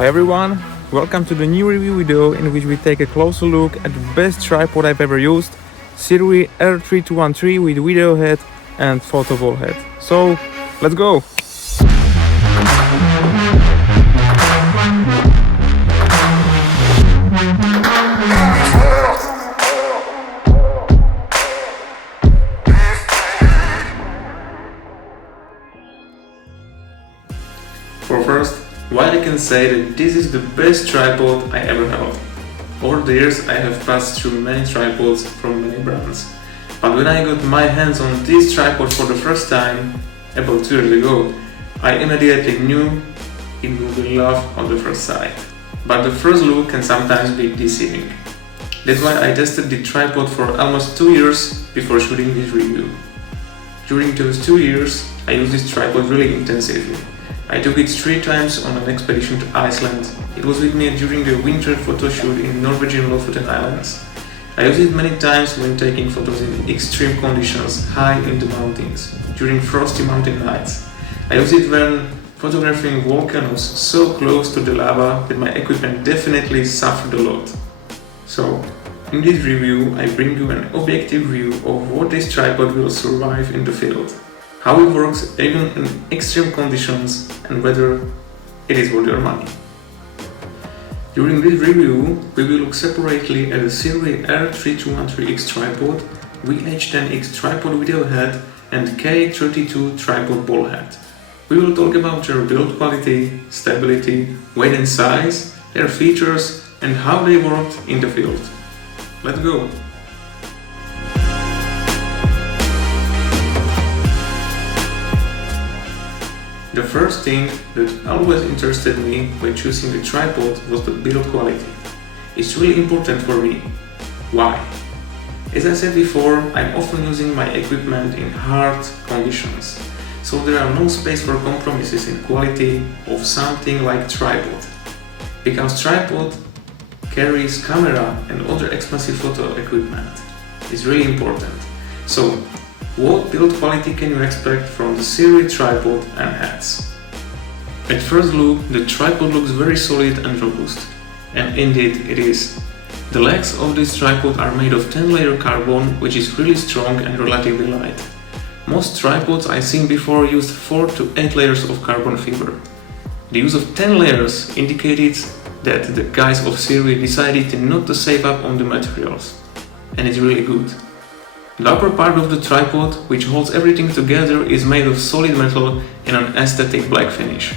Hi everyone, welcome to the new review video in which we take a closer look at the best tripod I've ever used, SIRUI R3213 with video head and photo ball head. So, let's go! For first, while I can say that this is the best tripod I ever held. Over the years I have passed through many tripods from many brands. But when I got my hands on this tripod for the first time, about 2 years ago, I immediately knew it would be love on the first sight. But the first look can sometimes be deceiving. That's why I tested the tripod for almost 2 years before shooting this review. During those 2 years, I used this tripod really intensively. I took it 3 times on an expedition to Iceland. It was with me during the winter photo shoot in Norwegian Lofoten Islands. I used it many times when taking photos in extreme conditions high in the mountains, during frosty mountain nights. I used it when photographing volcanoes so close to the lava that my equipment definitely suffered a lot. So, in this review I bring you an objective view of what this tripod will survive in the field, how it works even in extreme conditions, and whether it is worth your money. During this review, we will look separately at the SIRUI R3213x tripod, VH10X tripod video head and K32 tripod ball head. We will talk about their build quality, stability, weight and size, their features and how they worked in the field. Let's go! The first thing that always interested me when choosing the tripod was the build quality. It's really important for me. Why? As I said before, I'm often using my equipment in hard conditions, so there are no space for compromises in quality of something like tripod. Because tripod carries camera and other expensive photo equipment. It's really important. So, what build quality can you expect from the SIRUI tripod and heads? At first look, the tripod looks very solid and robust. And indeed it is. The legs of this tripod are made of 10-layer carbon, which is really strong and relatively light. Most tripods I've seen before used 4 to 8 layers of carbon fiber. The use of 10 layers indicated that the guys of SIRUI decided not to save up on the materials. And it's really good. The upper part of the tripod, which holds everything together, is made of solid metal in an aesthetic black finish.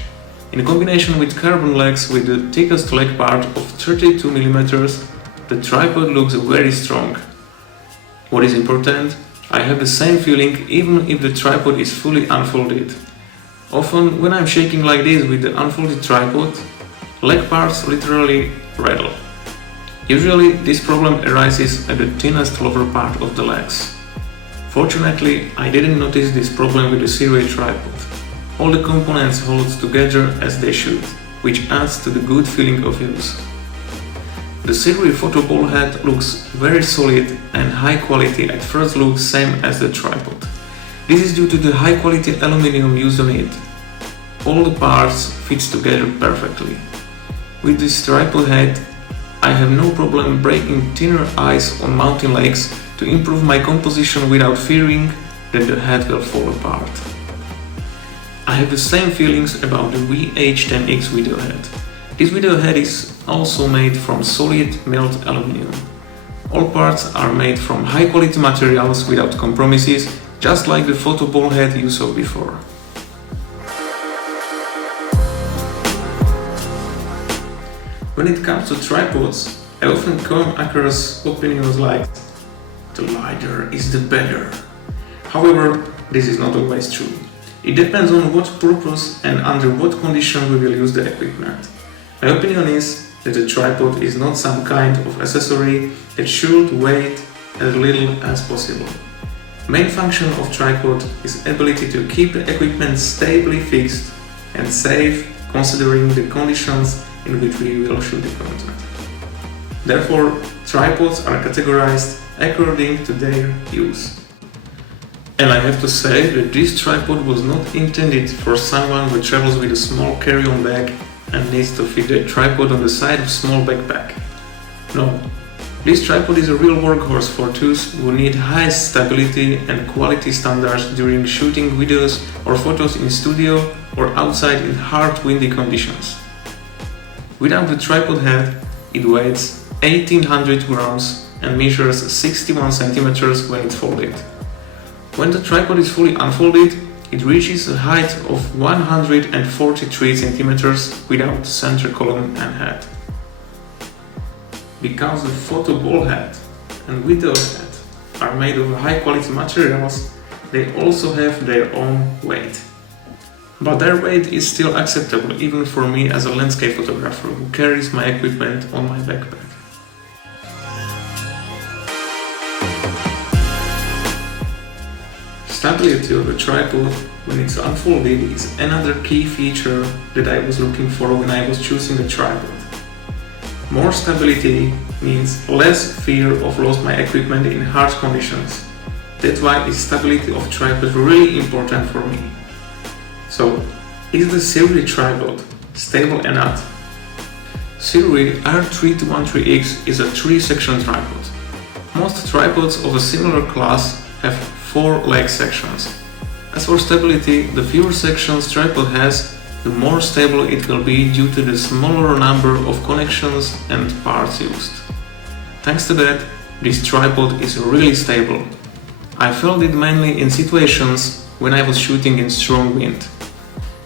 In combination with carbon legs with the thickest leg part of 32 mm, the tripod looks very strong. What is important? I have the same feeling even if the tripod is fully unfolded. Often when I'm shaking like this with the unfolded tripod, leg parts literally rattle. Usually this problem arises at the thinnest lower part of the legs. Fortunately, I didn't notice this problem with the SIRUI tripod. All the components hold together as they should, which adds to the good feeling of use. The SIRUI photo ball head looks very solid and high quality at first look, same as the tripod. This is due to the high quality aluminum used on it. All the parts fit together perfectly. With this tripod head, I have no problem breaking thinner ice on mountain lakes to improve my composition without fearing that the head will fall apart. I have the same feelings about the VH10X video head. This video head is also made from solid milled aluminum. All parts are made from high quality materials without compromises, just like the photo ball head you saw before. When it comes to tripods, I often come across opinions like, the lighter is the better. However, this is not always true. It depends on what purpose and under what condition we will use the equipment. My opinion is that a tripod is not some kind of accessory that should weigh as little as possible. Main function of tripod is ability to keep the equipment stably fixed and safe considering the conditions in which we will shoot the content. Therefore, tripods are categorized according to their use. And I have to say that this tripod was not intended for someone who travels with a small carry-on bag and needs to fit the tripod on the side of a small backpack. No, this tripod is a real workhorse for those who need high stability and quality standards during shooting videos or photos in studio or outside in hard windy conditions. Without the tripod head, it weighs 1800 grams and measures 61 centimeters when it's folded. When the tripod is fully unfolded, it reaches a height of 143 centimeters without center column and head. Because the photo ball head and video head are made of high quality materials, they also have their own weight. But their weight is still acceptable even for me as a landscape photographer who carries my equipment on my backpack. Stability of the tripod when it's unfolded is another key feature that I was looking for when I was choosing a tripod. More stability means less fear of losing my equipment in harsh conditions. That's why the stability of tripod is really important for me. So, is the SIRUI tripod stable enough? SIRUI R3213x is a 3-section tripod. Most tripods of a similar class have 4 leg sections. As for stability, the fewer sections tripod has, the more stable it will be due to the smaller number of connections and parts used. Thanks to that, this tripod is really stable. I felt it mainly in situations when I was shooting in strong wind.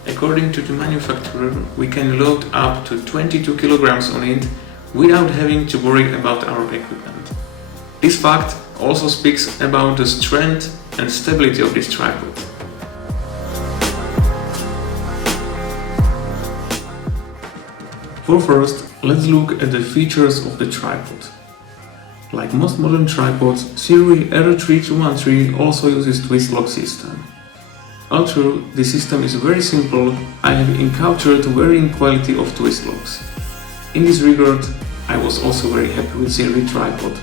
According to the manufacturer, we can load up to 22 kilograms on it without having to worry about our equipment. This fact also speaks about the strength and stability of this tripod. For first, let's look at the features of the tripod. Like most modern tripods, SIRUI R3213 also uses twist lock system. Although the system is very simple, I have encountered varying quality of twist locks. In this regard, I was also very happy with SIRUI tripod.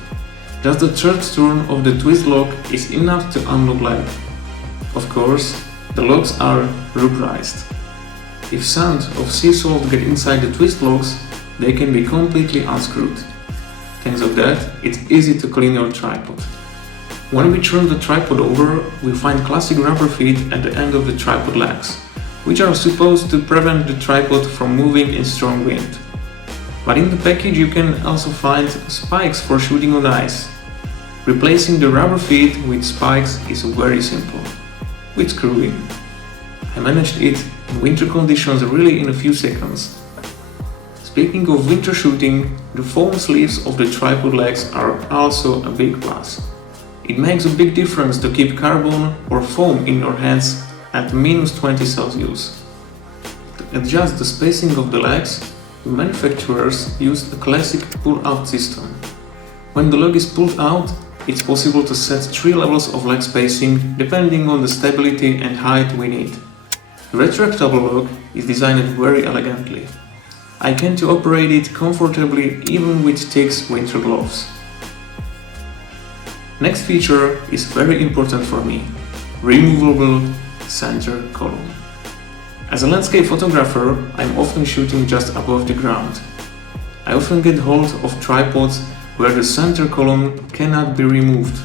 Just the third turn of the twist lock is enough to unlock leg. Of course, the locks are rubberized. If sand or sea salt get inside the twist locks, they can be completely unscrewed. Thanks to that, it's easy to clean your tripod. When we turn the tripod over, we find classic rubber feet at the end of the tripod legs, which are supposed to prevent the tripod from moving in strong wind. But in the package you can also find spikes for shooting on ice. Replacing the rubber feet with spikes is very simple, with screwing. I managed it in winter conditions really in a few seconds. Speaking of winter shooting, the foam sleeves of the tripod legs are also a big plus. It makes a big difference to keep carbon or foam in your hands at -20 Celsius. To adjust the spacing of the legs, the manufacturers used a classic pull-out system. When the log is pulled out, it's possible to set 3 levels of leg spacing depending on the stability and height we need. The retractable log is designed very elegantly. I can to operate it comfortably even with thick winter gloves. Next feature is very important for me: removable center column. As a landscape photographer, I'm often shooting just above the ground. I often get hold of tripods where the center column cannot be removed,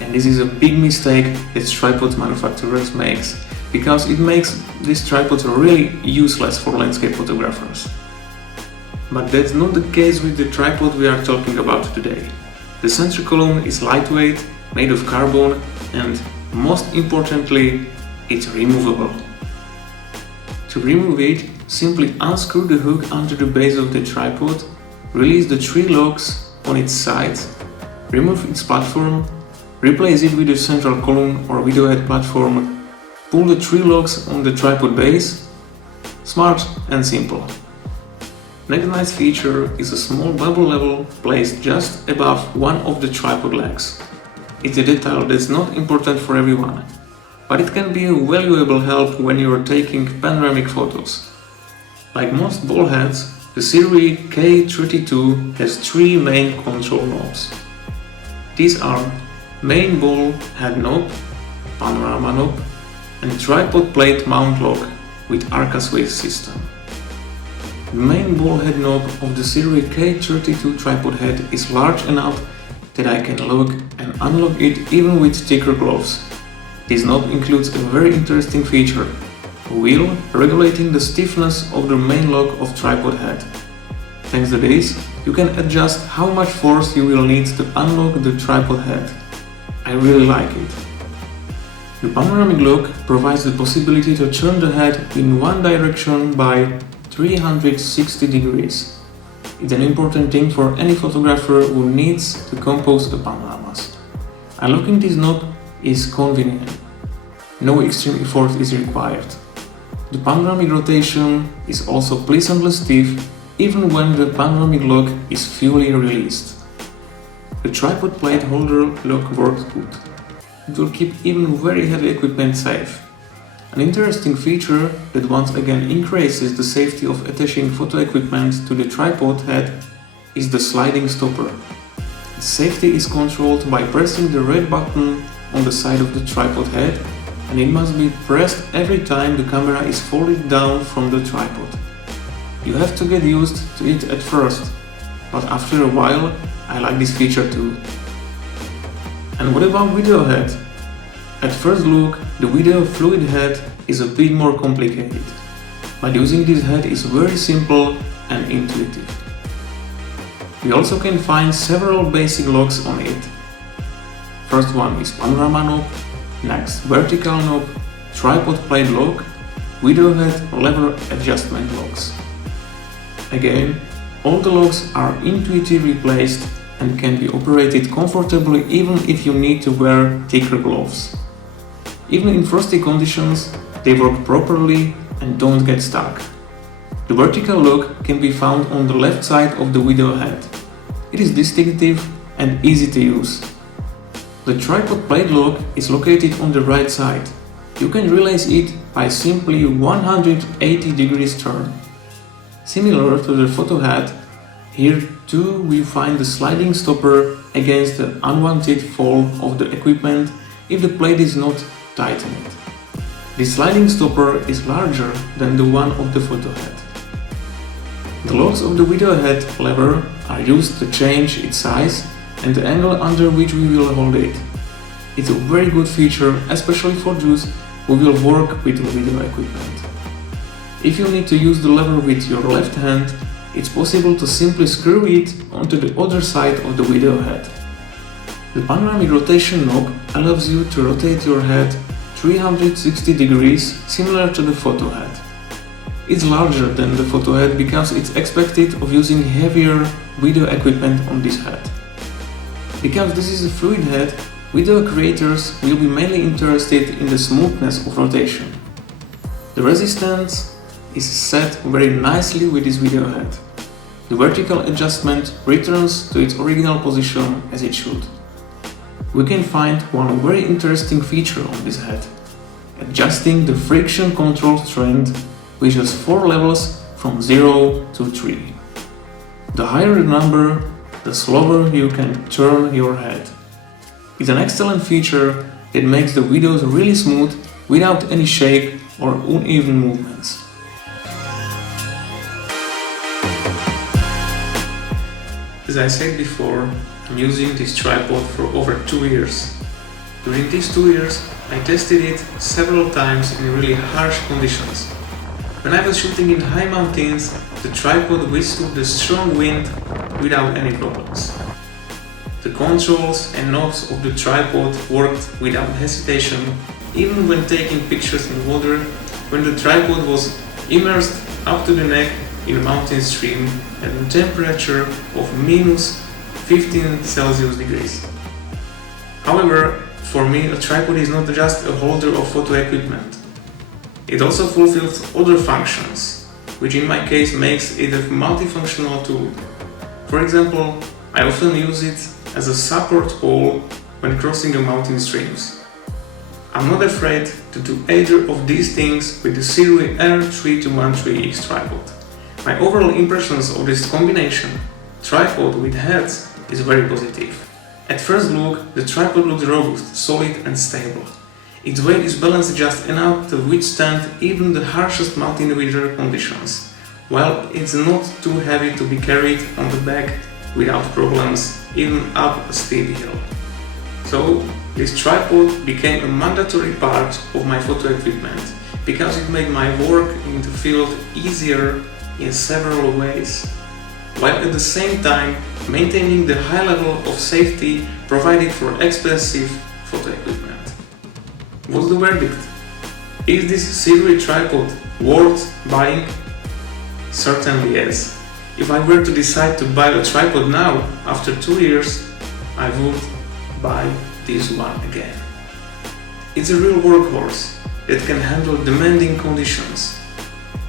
and this is a big mistake that tripod manufacturers make, because it makes these tripods really useless for landscape photographers. But that's not the case with the tripod we are talking about today. The center column is lightweight, made of carbon, and most importantly, it's removable. To remove it, simply unscrew the hook under the base of the tripod, release the 3 locks on its sides, remove its platform, replace it with a central column or video head platform, pull the 3 locks on the tripod base. Smart and simple. Next nice feature is a small bubble level placed just above one of the tripod legs. It's a detail that's not important for everyone, but it can be a valuable help when you are taking panoramic photos. Like most ball heads, the SIRUI K32 has 3 main control knobs. These are main ball head knob, panorama knob, and tripod plate mount lock with Arca switch system. The main ball head knob of the SIRUI R3213 tripod head is large enough that I can lock and unlock it even with thicker gloves. This knob includes a very interesting feature, a wheel regulating the stiffness of the main lock of tripod head. Thanks to this, you can adjust how much force you will need to unlock the tripod head. I really like it. The panoramic lock provides the possibility to turn the head in one direction by 360 degrees. It's an important thing for any photographer who needs to compose the panoramas. Unlocking this knob is convenient. No extreme effort is required. The panoramic rotation is also pleasantly stiff even when the panoramic lock is fully released. The tripod plate holder lock works good. It will keep even very heavy equipment safe. An interesting feature that once again increases the safety of attaching photo equipment to the tripod head is the sliding stopper. The safety is controlled by pressing the red button on the side of the tripod head, and it must be pressed every time the camera is folded down from the tripod. You have to get used to it at first, but after a while I like this feature too. And what about video head? At first look, the video fluid head is a bit more complicated, but using this head is very simple and intuitive. We also can find several basic locks on it. First one is panorama knob, next vertical knob, tripod plate lock, video head lever adjustment locks. Again, all the locks are intuitively placed and can be operated comfortably even if you need to wear thicker gloves. Even in frosty conditions, they work properly and don't get stuck. The vertical lock can be found on the left side of the video head. It is distinctive and easy to use. The tripod plate lock is located on the right side. You can release it by simply 180 degrees turn. Similar to the photo head, here too we find the sliding stopper against the unwanted fall of the equipment if the plate is not tightened. The sliding stopper is larger than the one of the photo head. The locks of the video head lever are used to change its size and the angle under which we will hold it. It's a very good feature, especially for those who will work with video equipment. If you need to use the lever with your left hand, it's possible to simply screw it onto the other side of the video head. The panoramic rotation knob allows you to rotate your head 360 degrees, similar to the photo head. It's larger than the photo head because it's expected of using heavier video equipment on this head. Because this is a fluid head, video creators will be mainly interested in the smoothness of rotation. The resistance is set very nicely with this video head. The vertical adjustment returns to its original position as it should. We can find one very interesting feature on this head, adjusting the friction control strength, which has 4 levels from 0 to 3. The higher the number, the slower you can turn your head. It's an excellent feature that makes the videos really smooth without any shake or uneven movements. As I said before, I'm using this tripod for over 2 years. During these 2 years, I tested it several times in really harsh conditions. When I was shooting in high mountains, the tripod withstood the strong wind without any problems. The controls and knobs of the tripod worked without hesitation, even when taking pictures in water, when the tripod was immersed up to the neck in a mountain stream at a temperature of minus 15 Celsius degrees. However, for me, a tripod is not just a holder of photo equipment. It also fulfills other functions, which in my case makes it a multifunctional tool. For example, I often use it as a support pole when crossing the mountain streams. I'm not afraid to do either of these things with the SIRUI R3213x tripod. My overall impressions of this combination, tripod with heads, is very positive. At first look, the tripod looks robust, solid and stable. Its weight is balanced just enough to withstand even the harshest mountain weather conditions, Well, it's not too heavy to be carried on the back without problems, even up a steep hill. So this tripod became a mandatory part of my photo equipment because it made my work in the field easier in several ways, while at the same time maintaining the high level of safety provided for expensive photo equipment. What's the verdict? Is this SIRUI tripod worth buying? Certainly yes. If I were to decide to buy a tripod now, after 2 years, I would buy this one again. It's a real workhorse that can handle demanding conditions.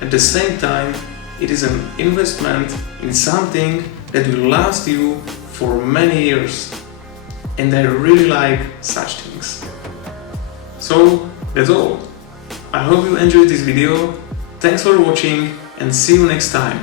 At the same time, it is an investment in something that will last you for many years. And I really like such things. So that's all. I hope you enjoyed this video. Thanks for watching and see you next time.